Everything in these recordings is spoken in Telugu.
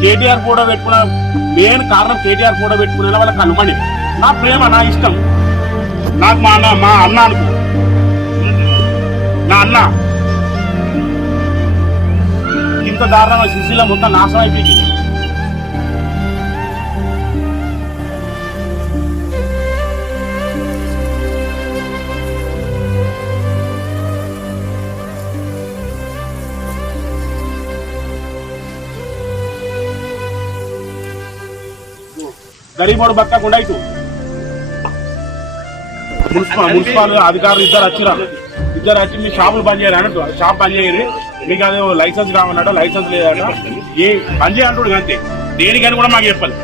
కేటీఆర్ ఫోటో పెట్టుకున్న మెయిన్ కారణం కేటీఆర్ ఫోటో పెట్టుకునే వాళ్ళకి అనుమని నా ప్రేమ నా ఇష్టం నాకు మా అన్న అనుకో నా అన్న ఇంత దారుణమైన శిశిల మొత్తం నాశనం అయిపోయింది. గరీబోడు బతకకుండా ఇటు మున్సిపల్ అధికారులు ఇద్దరు వచ్చి మీ షాపులు బంద్ చేయరు అన్నట్టు షాప్ బంద్ చేయరు మీకు అదే లైసెన్స్ కావాలన్నాడు లైసెన్స్ లేదట ఏ బంద్ చేయాలంటాడు అంతే దేనికని కూడా మాకు చెప్పాలి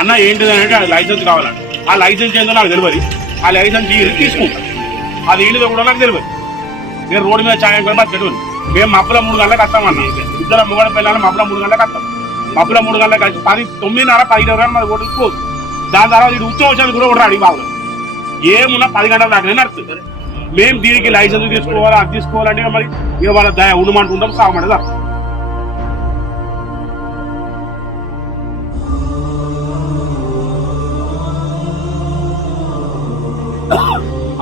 అన్న ఏంటిది అంటే అది లైసెన్స్ కావాలంట ఆ లైసెన్స్ ఏందో నాకు తెలియదు ఆ లైసెన్స్ తీసుకుంటాం అది ఏంటిదో కూడా నాకు తెలియదు నేను రోడ్డు మీద ఛాయం కూడా మాకు తెలియదు మేము మబ్బుల 3 గంటలకు వస్తామన్నా ఇద్దరు మొగడ పిల్లలు మబ్బుల 3 గంటలకు వస్తాం మబ్బుల 3 గంటలకు వచ్చి 9:30 10 మన ఓటు పోదు దాని తర్వాత ఇది ఉత్సవం కూడా కూడా అడిగి బాబు ఏమున్నా 10 గంటల దాకా నడుస్తుంది మేము దీనికి లైసెన్స్ తీసుకోవాలి అది తీసుకోవాలంటే మరి ఇక వాళ్ళ దయ ఉండమంటుంటాం సాగమంటే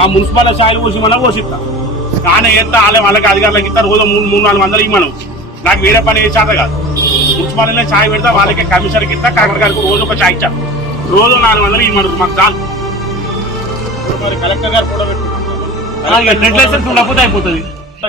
ఆ మున్సిపల్ ఛాయలు పోసిమన్నా పోసిస్తా కానీ ఎత్తా వాళ్ళకి అధికారులకు ఇస్తా రోజు 3-4 వందలు ఇవ్వను నాకు వేరే పని ఏ చేత కాదు మున్సిపాలిటీలో ఛాయ్ పెడతా వాళ్ళకి కమిషనర్కి ఇస్తా కలెక్టర్ గారికి రోజు ఒక ఛాయ్ ఇచ్చా రోజు 400 ఇవ్వమంటారు మాకు చాలు మరి కలెక్టర్ గారు ఫోటో పెట్టుకుంటారు లైసెన్స్ ఉండకపోతే అయిపోతుంది.